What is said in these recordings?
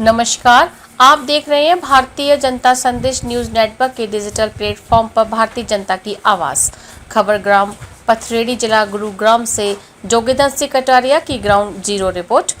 नमस्कार, आप देख रहे हैं भारतीय जनता संदेश न्यूज नेटवर्क के डिजिटल प्लेटफॉर्म पर भारतीय जनता की आवाज। खबर ग्राम पथरेड़ी जिला गुरुग्राम से जोगेंद्र सिंह कटारिया की ग्राउंड जीरो रिपोर्ट।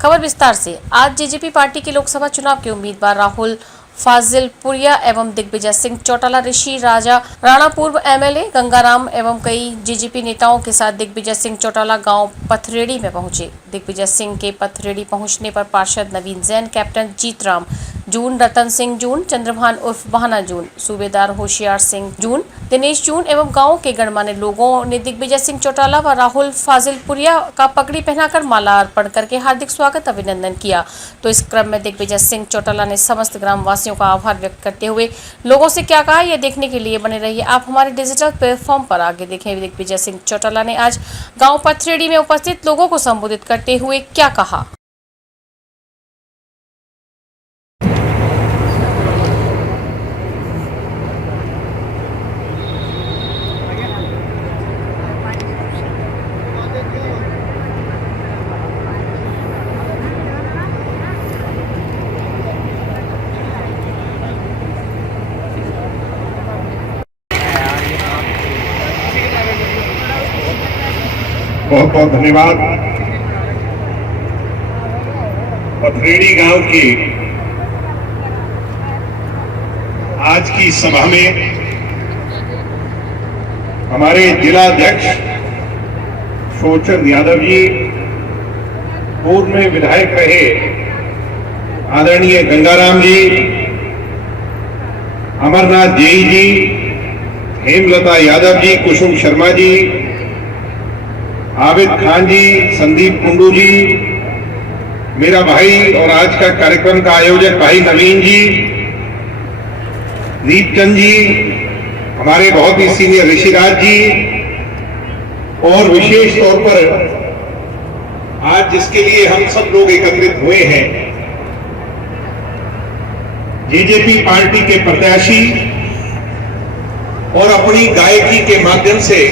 खबर विस्तार से। आज जेजेपी पार्टी के लोकसभा चुनाव के उम्मीदवार राहुल फाजिलपुरिया एवं दिग्विजय सिंह चौटाला, ऋषि राजा राणा पूर्व एमएलए गंगाराम एवं कई जेजेपी नेताओं के साथ दिग्विजय सिंह चौटाला गांव पथरेड़ी में पहुंचे। दिग्विजय सिंह के पथरेड़ी पहुंचने पर पार्षद नवीन जैन, कैप्टन जीतराम जून, रतन सिंह जून, चंद्रभान उर्फ बहाना जून, सूबेदार होशियार सिंह जून, दिनेश जून एवं गांव के गणमान्य लोगों ने दिग्विजय सिंह चौटाला व राहुल फाजिलपुरिया का पगड़ी पहनाकर माला अर्पण करके हार्दिक स्वागत अभिनंदन किया। तो इस क्रम में दिग्विजय सिंह चौटाला ने समस्त ग्रामवासियों का आभार व्यक्त करते हुए लोगों से क्या कहा, यह देखने के लिए बने रहिए आप हमारे डिजिटल प्लेटफॉर्म पर। आगे देखें दिग्विजय सिंह चौटाला ने आज गाँव पथरेड़ी में उपस्थित लोगों को संबोधित करते हुए क्या कहा। बहुत बहुत धन्यवाद। पथरेड़ी गांव की आज की सभा में हमारे जिला अध्यक्ष शोचंद यादव जी, पूर्व में विधायक रहे आदरणीय गंगाराम जी, अमरनाथ जेई जी, हेमलता यादव जी, कुसुम शर्मा जी, आबिद खान जी, संदीप कुंडू जी, मेरा भाई और आज का कार्यक्रम का आयोजक भाई नवीन जी, दीपचंद जी, हमारे बहुत ही सीनियर ऋषिराज जी, और विशेष तौर पर आज जिसके लिए हम सब लोग एकत्रित हुए हैं, जेजेपी पार्टी के प्रत्याशी और अपनी गायकी के माध्यम से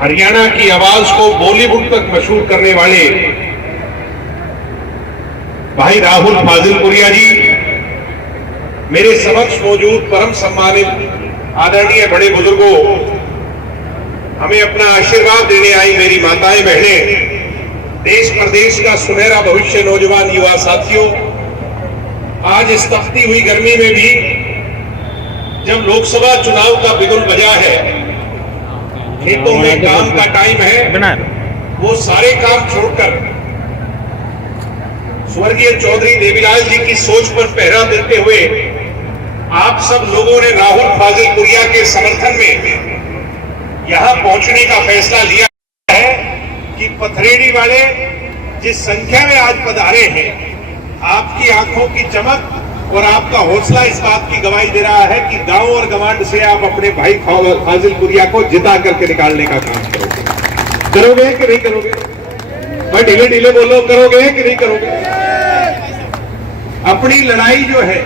हरियाणा की आवाज को बॉलीवुड तक मशहूर करने वाले भाई राहुल फाजिलपुरिया जी, मेरे समक्ष मौजूद परम सम्मानित आदरणीय बड़े बुजुर्गों, हमें अपना आशीर्वाद देने आई मेरी माताएं बहनें, देश प्रदेश का सुनहरा भविष्य, नौजवान युवा साथियों, आज इस तपती हुई गर्मी में भी जब लोकसभा चुनाव का बिगुल बजा है, खेतों में काम का टाइम है, वो सारे काम छोड़कर स्वर्गीय चौधरी देवीलाल जी की सोच पर पहरा देते हुए आप सब लोगों ने राहुल फाजिलपुरिया के समर्थन में यहां पहुंचने का फैसला लिया है कि पथरेड़ी वाले जिस संख्या में आज पधारे हैं, आपकी आंखों की चमक और आपका हौसला इस बात की गवाही दे रहा है कि गांव और गवांड से आप अपने भाई फाजिलपुरिया को जिता करके निकालने का काम करोगे कि नहीं करोगे? मैं ढीले ढीले बोलो, करोगे कि नहीं करोगे? अपनी लड़ाई जो है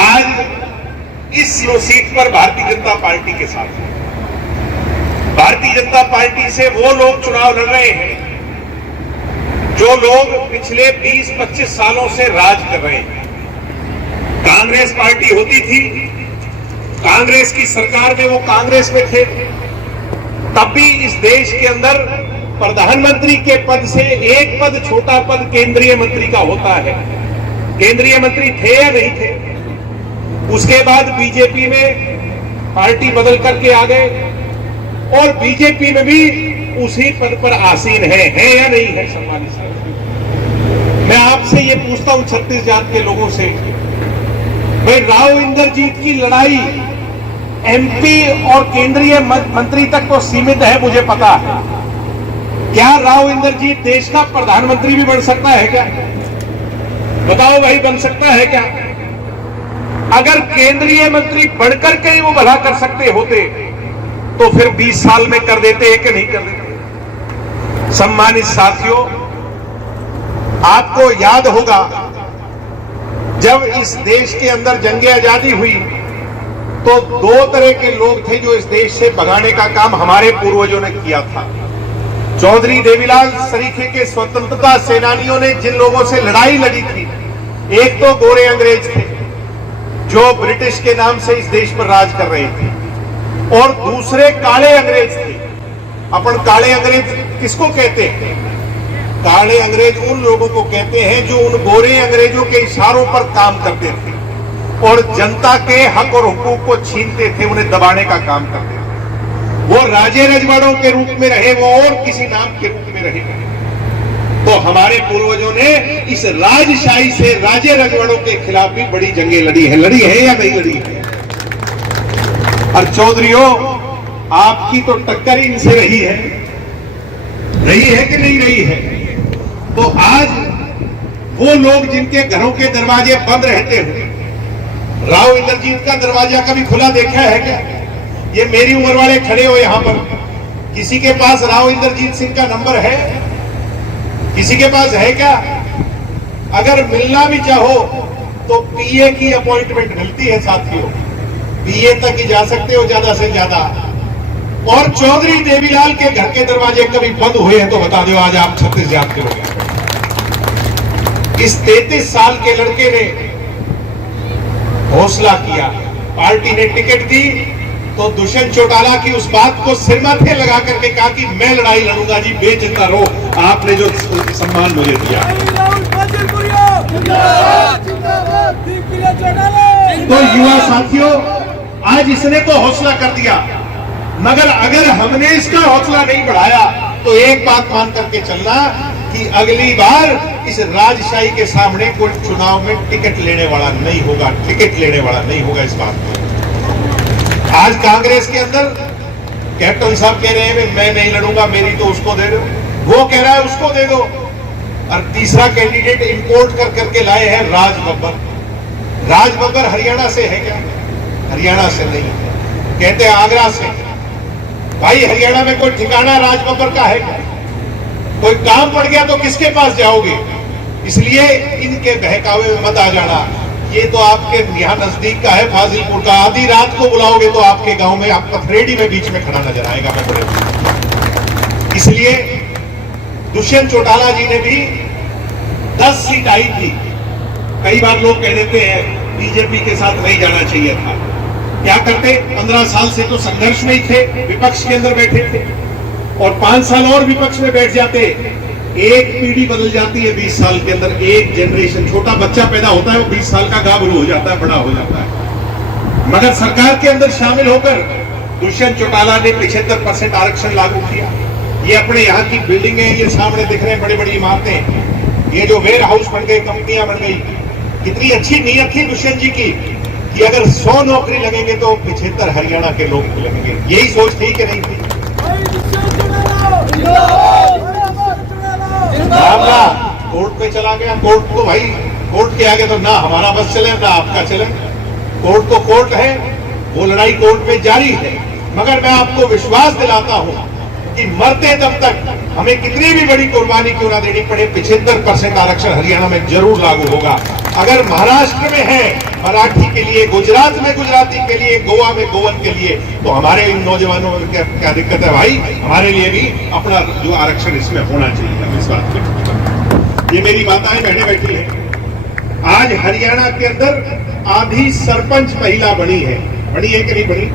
आज इस सीट पर भारतीय जनता पार्टी के साथ है। भारतीय जनता पार्टी से वो लोग चुनाव लड़ रहे हैं जो लोग पिछले 20-25 सालों से राज कर रहे हैं। कांग्रेस पार्टी होती थी, कांग्रेस की सरकार में वो कांग्रेस में थे, तब भी इस देश के अंदर प्रधानमंत्री के पद से एक पद, छोटा पद केंद्रीय मंत्री का होता है। केंद्रीय मंत्री थे या नहीं थे? उसके बाद बीजेपी में पार्टी बदल करके आ गए और बीजेपी में भी उसी पद पर आसीन है या नहीं है? सम्मानित साथियों, मैं आपसे ये पूछता हूं छत्तीस जात के लोगों से, भाई राव इंद्रजीत की लड़ाई एमपी और केंद्रीय मंत्री तक तो सीमित है, मुझे पता है। क्या राव इंद्रजीत देश का प्रधानमंत्री भी बन सकता है क्या? बताओ भाई, बन सकता है क्या? अगर केंद्रीय मंत्री बढ़कर के वो भला कर सकते होते तो फिर 20 साल में कर देते हैं कि नहीं कर देते? सम्मानित साथियों, आपको याद होगा जब इस देश के अंदर जंगे आजादी हुई तो दो तरह के लोग थे जो इस देश से भगाने का काम हमारे पूर्वजों ने किया था। चौधरी देवीलाल सरीखे के स्वतंत्रता सेनानियों ने जिन लोगों से लड़ाई लड़ी थी, एक तो गोरे अंग्रेज थे जो ब्रिटिश के नाम से इस देश पर राज कर रहे थे, और दूसरे काले अंग्रेज थे। अपन काले अंग्रेज किसको कहते हैं? काले अंग्रेज उन लोगों को कहते हैं जो उन गोरे अंग्रेजों के इशारों पर काम करते थे और जनता के हक और हुकूक को छीनते थे, उन्हें दबाने का काम करते थे। वो राजे रजवाड़ों के रूप में रहे, वो और किसी नाम के रूप में रहे। तो हमारे पूर्वजों ने इस राजशाही से राजे रजवाड़ों के खिलाफ भी बड़ी जंगें लड़ी है या नहीं लड़ी है? और चौधरीओ, आपकी तो टक्कर ही इनसे रही है कि नहीं रही है? तो आज वो लोग जिनके घरों के दरवाजे बंद रहते हुए, राव इंद्रजीत का दरवाजा कभी खुला देखा है क्या? ये मेरी उम्र वाले खड़े हो यहां पर, किसी के पास राव इंद्रजीत सिंह का नंबर है? किसी के पास है क्या? अगर मिलना भी चाहो तो पीए की अपॉइंटमेंट मिलती है साथियों, पीए तक ही जा सकते हो ज्यादा से ज्यादा। और चौधरी देवीलाल के घर के दरवाजे कभी बंद हुए हैं तो बता दो, आज आप 36 जाते हो गया। इस 33 साल के लड़के ने हौसला किया, पार्टी ने टिकट दी तो दुष्यंत चौटाला की उस बात को सिर माथे लगा करके कहा कि मैं लड़ाई लड़ूंगा जी, बेचिंता रहो, आपने जो सम्मान मुझे दिया। तो युवा साथियों, आज इसने तो हौसला कर दिया, मगर अगर हमने इसका हौसला नहीं बढ़ाया तो एक बात मान करके चलना कि अगली बार इस राजशाही के सामने कोई चुनाव में टिकट लेने वाला नहीं होगा, टिकट लेने वाला नहीं होगा। इस बात को आज कांग्रेस के अंदर कैप्टन साहब कह रहे हैं मैं नहीं लड़ूंगा, मेरी तो उसको दे दो, वो कह रहा है उसको दे दो। और तीसरा कैंडिडेट इंपोर्ट कर करके लाए हैं राज बब्बर। राज बब्बर हरियाणा से है क्या? हरियाणा से नहीं, कहते हैं आगरा से। भाई हरियाणा में कोई ठिकाना राज बब्बर का है क्या? कोई काम पड़ गया तो किसके पास जाओगे? इसलिए इनके बहकावे में मत आ जाना। ये तो आपके यहाँ नजदीक का है, फाजिलपुर का। आधी रात को बुलाओगे तो आपके गांव में आप पथरेडी में बीच में खड़ा नजर आएगा मैं बड़े। इसलिए दुष्यंत चौटाला जी ने भी 10 सीट आई थी। कई बार लोग कह देते हैं बीजेपी के साथ नहीं जाना चाहिए था। क्या करते? 15 साल से तो संघर्ष में ही थे, विपक्ष के अंदर बैठे थे, और 5 साल और विपक्ष में बैठ जाते, एक पीढ़ी बदल जाती है 20 साल के अंदर। एक जनरेशन, छोटा बच्चा पैदा होता है, वो 20 साल का गाभरू हो जाता है, बड़ा हो जाता है। मगर सरकार के अंदर शामिल होकर दुष्यंत चौटाला ने 75% आरक्षण लागू किया। ये अपने यहाँ की बिल्डिंग है, ये सामने दिख रहे हैं बड़ी बड़ी इमारतें, ये जो वेयर हाउस बन गए, कंपनियां बन गई। कितनी अच्छी नीयत थी दुष्यंत जी की कि अगर 100 नौकरी लगेंगे तो 75 हरियाणा के लोग लगेंगे। यही सोच थी कि नहीं थी? मामला कोर्ट पे चला गया। कोर्ट तो भाई, कोर्ट के आगे तो ना हमारा बस चले ना आपका चले। कोर्ट तो कोर्ट है, वो लड़ाई कोर्ट में जारी है। मगर मैं आपको विश्वास दिलाता हूं कि मरते दम तक हमें कितनी भी बड़ी कुर्बानी क्यों ना देनी पड़े, 75% आरक्षण हरियाणा में जरूर लागू होगा। अगर महाराष्ट्र में है मराठी के लिए, गुजरात में गुजराती के लिए, गोवा में गोवन के लिए, तो हमारे इन नौजवानों में क्या दिक्कत है भाई? हमारे लिए भी अपना जो आरक्षण इसमें होना चाहिए। हम इस बात पे, ये मेरी माताएं बहनें बैठी हैं। आज हरियाणा के अंदर आधी सरपंच महिला बनी है कि नहीं बनी?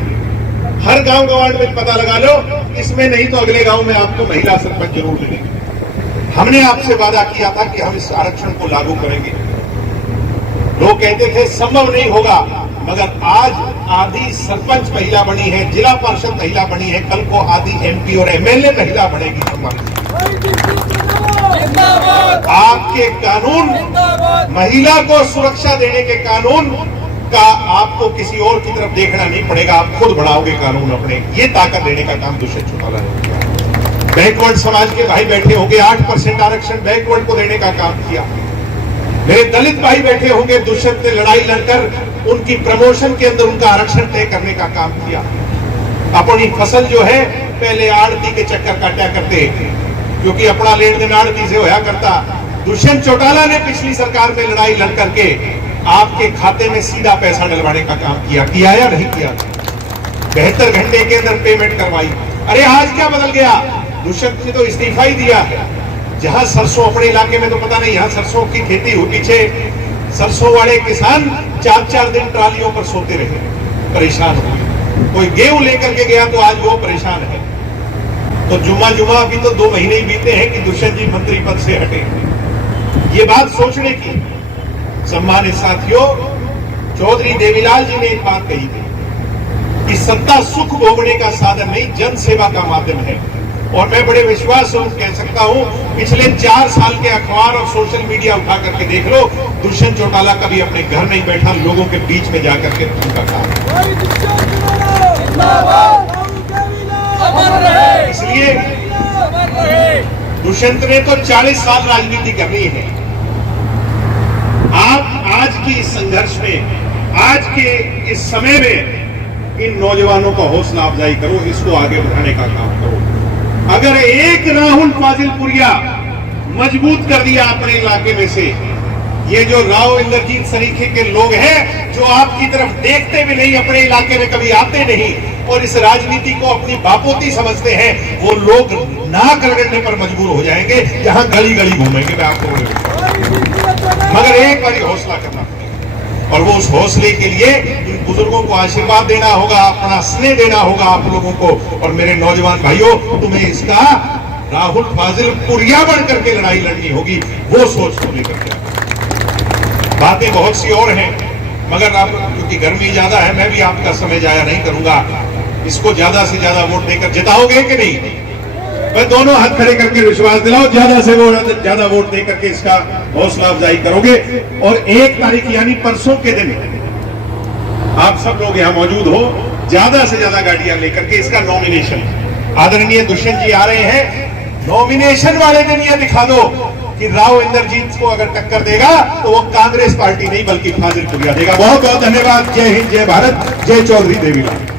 हर गांव गवांड में पता लगा लो, इसमें नहीं तो अगले गांव में आपको महिला सरपंच जरूर मिलेंगे। हमने आपसे वादा किया था कि हम इस आरक्षण को लागू करेंगे। लोग कहते थे संभव नहीं होगा, मगर आज आधी सरपंच महिला बनी है, जिला परिषद महिला बनी है, कल को आधी एमपी और एमएलए महिला बनेगी। आपके कानून, महिला को सुरक्षा देने के कानून का आपको किसी और की तरफ देखना नहीं पड़ेगा, आप खुद बढ़ाओगे कानून अपने। ये ताकत देने का काम दुष्यंत चौटाला ने किया। बैकवर्ड समाज के भाई बैठे होंगे, 8% आरक्षण बैकवर्ड को देने का काम किया। मेरे दलित भाई बैठे होंगे, दुष्यंत ने लड़ाई लड़कर उनकी प्रमोशन के अंदर उनका आरक्षण तय करने का काम किया। अपनी फसल जो है पहले आड़ती के चक्कर काटा करते, क्योंकि अपना लेन देन आड़ती से होया करता। दुष्यंत चौटाला ने पिछली सरकार में लड़ाई लड़ करके आपके खाते में सीधा पैसा डलवाने का काम किया या नहीं किया? 72 घंटे के अंदर पेमेंट करवाई। अरे आज क्या बदल गया? दुष्यंत ने तो इस्तीफा ही दिया है। जहां सरसों अपने इलाके में तो पता नहीं, यहां सरसों की खेती हुई, पीछे सरसों वाले किसान 4-4 दिन ट्रालियों पर सोते रहे, परेशान हुए। कोई गेहूं लेकर के गया तो आज वो परेशान है। तो जुम्मा अभी तो 2 महीने ही बीते हैं कि दुष्यंत जी मंत्री पद से हटे। ये बात सोचने की। सम्मानित साथियों, चौधरी देवीलाल जी ने एक बात कही थी कि सत्ता सुख भोगने का साधन नहीं, जन सेवा का माध्यम है। और मैं बड़े विश्वास से कह सकता हूं, पिछले 4 साल के अखबार और सोशल मीडिया उठा करके देख लो, दुष्यंत चौटाला कभी अपने घर नहीं बैठा, लोगों के बीच में जाकर के उनका काम। इसलिए दुष्यंत ने तो 40 साल राजनीति करनी है। आप आज की इस संघर्ष में, आज के इस समय में इन नौजवानों का हौसला अफजाई करो, इसको आगे बढ़ाने का काम करो। अगर एक राहुल फाजिलपुरिया मजबूत कर दिया अपने इलाके में से, ये जो राव इंद्रजीत सरीखे के लोग हैं जो आपकी तरफ देखते भी नहीं, अपने इलाके में कभी आते नहीं और इस राजनीति को अपनी बापोती समझते हैं, वो लोग नाक रगड़ने पर मजबूर हो जाएंगे, जहां गली गली घूमेंगे। मैं आपको मगर एक बार हौसला करना पड़ेगा और वो उस हौसले के लिए इन बुजुर्गों को आशीर्वाद देना होगा, अपना स्नेह देना होगा आप लोगों को। और मेरे नौजवान भाइयों, तुम्हें इसका राहुल फाजिलपुरिया बन करके लड़ाई लड़नी होगी, वो सोच को लेकर के। बातें बहुत सी और हैं, मगर अब क्योंकि गर्मी ज्यादा है, मैं भी आपका समय जाया नहीं करूंगा। इसको ज्यादा से ज्यादा वोट देकर जिताओगे कि नहीं? मैं दोनों हाथ खड़े करके विश्वास दिलाओ, ज्यादा से ज्यादा वोट देकर के इसका हौसला अफजाई करोगे। और 1 तारीख यानी परसों के दिन आप सब लोग यहाँ मौजूद हो, ज्यादा से ज्यादा गाड़ियां लेकर के इसका नॉमिनेशन, आदरणीय दुष्यंत जी आ रहे हैं, नॉमिनेशन वाले दिन ये दिखा दो कि राव इंद्रजीत को अगर टक्कर देगा तो वो कांग्रेस पार्टी नहीं बल्कि फाजिलपुरिया देगा। बहुत बहुत धन्यवाद। जय हिंद, जय भारत, जय चौधरी देवीलाल।